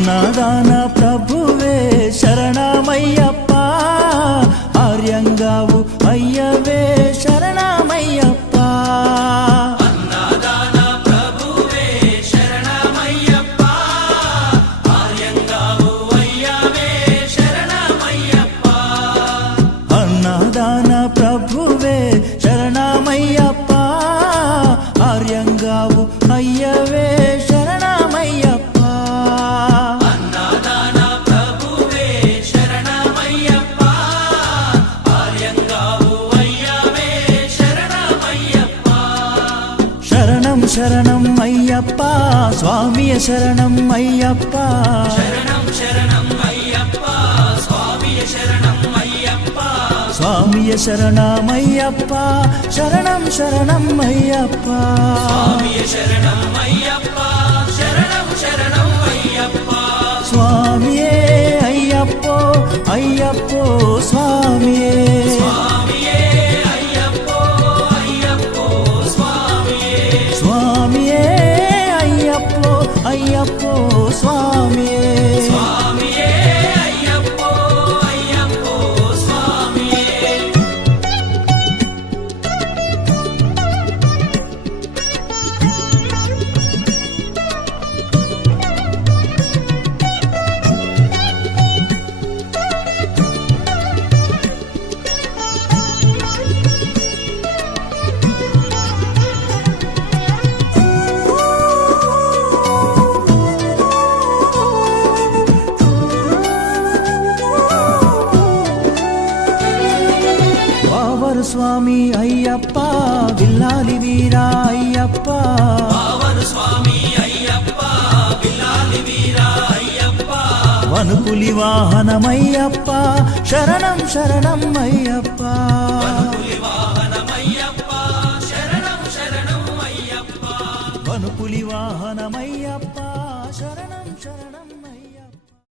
అన్నదాన ప్రభువే శరణమయ్యప్ప, ఆర్యంగావు అయ్యవే శరణమయ్యప్ప. అన్నదాన ప్రభువే శరణమయ్యప్ప, ఆర్యంగావు అయ్యవే శరణమయ్యప్ప. అన్నదాన ప్రభువే శరణమయ్యప్ప, ఆర్యంగావు అయ్యవే శరణమయ్యప్ప. అన్నదాన ప్రభువే శరణమయ్యప్ప, ఆర్యంగావు అయ్యవే శరణమయ్యప్ప. శరణం శరణం అయ్యప్ప, స్వామియ శరణం అయ్యప్ప. శరణం శరణం అయ్యప్ప, స్వామియ శరణం అయ్యప్ప. స్వామియ శరణమయ్యప్ప, శరణం శరణం అయ్యప్ప. స్వామియ శరణం అయ్యప్ప, శరణం శరణం అయ్యప్ప. స్వామియే అయ్యప్పో అయ్యప్పో స్వామియే. స్వామియే అయ్యప్పో అయ్యప్పో స్వామియే. స్వామియే అయ్యప్పో అయ్యప్పో స్వామియే. స్వామియే అయ్యప్పో అయ్యప్పో స్వామియే. వావరు స్వామి అయ్యప్ప, విల్లాలి వీరా అయ్యప్ప. పావన స్వామి అయ్యప్ప, విల్లాలి వీరా అయ్యప్ప. వనుపులి వాహనమయ్యప్ప, శరణం శరణం అయ్యప్ప. పులి వాహనమయ్యప్ప, శరణం శరణం అయ్యప్ప. వనుపులి వాహనమయ్యప్ప, శరణం శరణం